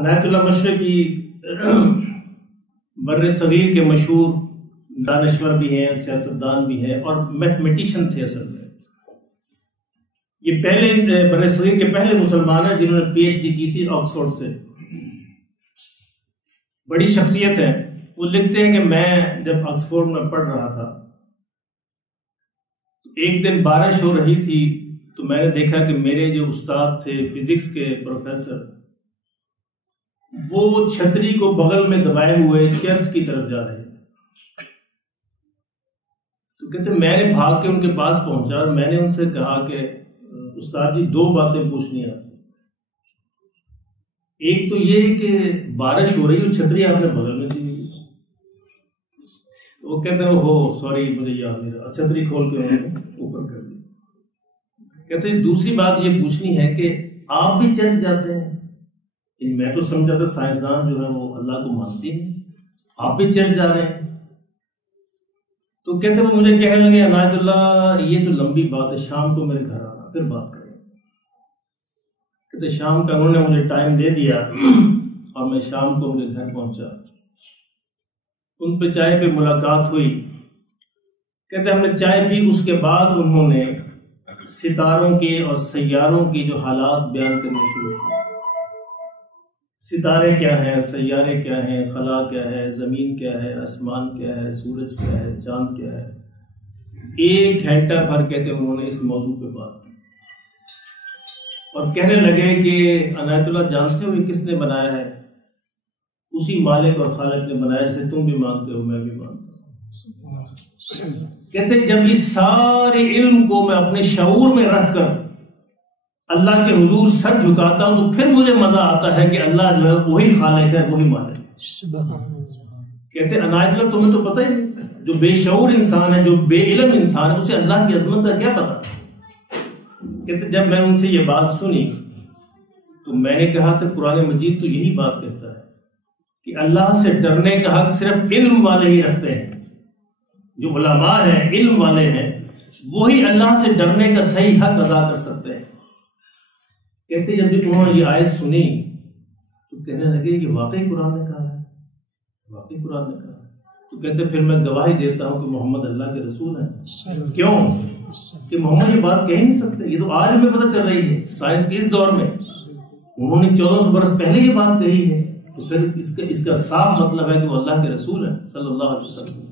عنایت اللہ مشرقی بر صغیر کے مشہور دانشور بھی ہیں، سیاستدان بھی ہیں اور میتھمیٹیشین تھے اصل میں. یہ پہلے بر صغیر کے پہلے مسلمان ہیں جنہوں نے پی ایچ ڈی کی تھی آکسفورڈ سے. بڑی شخصیت ہے. وہ لکھتے ہیں کہ میں جب آکسفورڈ میں پڑھ رہا تھا، ایک دن بارش ہو رہی تھی تو میں نے دیکھا کہ میرے جو استاد تھے فزکس کے پروفیسر، وہ چھتری کو بغل میں دبائے ہوئے چرچ کی طرف جا رہے تھے. تو کہتے میں نے بھاگ کے ان کے پاس پہنچا اور میں نے ان سے کہا کہ استاد جی 2 باتیں پوچھنی ہیں. ایک تو یہ کہ بارش ہو رہی ہے، چھتری آپ نے بغل میں دی. وہ کہتے ہیں ہو سوری مجھے یاد نہیں رہا، چھتری کھول کے انہوں نے اوپر کر دی. کہتے ہیں دوسری بات یہ پوچھنی ہے کہ آپ بھی چرچ جاتے ہیں؟ میں تو سمجھا تھا سائنسدان جو ہے وہ اللہ کو مانتے ہیں، آپ بھی چرچ جا رہے ہیں. تو کہتے وہ مجھے کہنے لگے عنایت اللہ یہ تو لمبی بات ہے، شام کو میرے گھر آنا پھر بات کریں. کہتے شام کا انہوں نے مجھے ٹائم دے دیا اور میں شام کو ان کے گھر پہنچا. ان پہ چائے پہ ملاقات ہوئی. کہتے ہم نے چائے پی، اس کے بعد انہوں نے ستاروں کے اور سیاروں کی جو حالات بیان کرنے شروع کیے. ستارے کیا ہیں، سیارے کیا ہیں، خلا کیا ہے، زمین کیا ہے، آسمان کیا ہے، سورج کیا ہے، چاند کیا ہے. 1 گھنٹہ بھر کہتے انہوں نے اس موضوع پہ بات کی اور کہنے لگے کہ عنایت اللہ جانتے ہو یہ کس نے بنایا ہے؟ اسی مالک اور خالق نے بنایا جسے تم بھی مانتے ہو میں بھی مانتا ہوں. کہتے جب اس سارے علم کو میں اپنے شعور میں رکھ کر اللہ کے حضور سر جھکاتا ہوں تو پھر مجھے مزہ آتا ہے کہ اللہ جو ہے وہی خالق ہے، وہی مالک ہے. کہتے عنایت اللہ تمہیں تو پتہ ہی، جو بے شعور انسان ہے، جو بے علم انسان ہے، اسے اللہ کی عظمت کا کیا پتا. کہتے جب میں ان سے یہ بات سنی تو میں نے کہا تھا قرآن مجید تو یہی بات کہتا ہے کہ اللہ سے ڈرنے کا حق صرف علم والے ہی رکھتے ہیں. جو علماء ہیں، علم والے ہیں، وہی اللہ سے ڈرنے کا صحیح حق ادا کر سکتے ہیں. کہتے جب انہوں نے یہ آیت سنی تو کہنے لگے کہ واقعی قرآن نے کہا ہے، واقعی قرآن نے کہا ہے. تو کہتے پھر میں گواہی دیتا ہوں کہ محمد اللہ کے رسول ہیں. کیوں کہ محمد یہ بات کہہ نہیں سکتے، یہ تو آج ہمیں پتہ چل رہی ہے سائنس کے اس دور میں. انہوں نے 1400 برس پہلے یہ بات کہی ہے، تو پھر اس کا صاف مطلب ہے کہ وہ اللہ کے رسول ہیں صلی اللہ علیہ وسلم.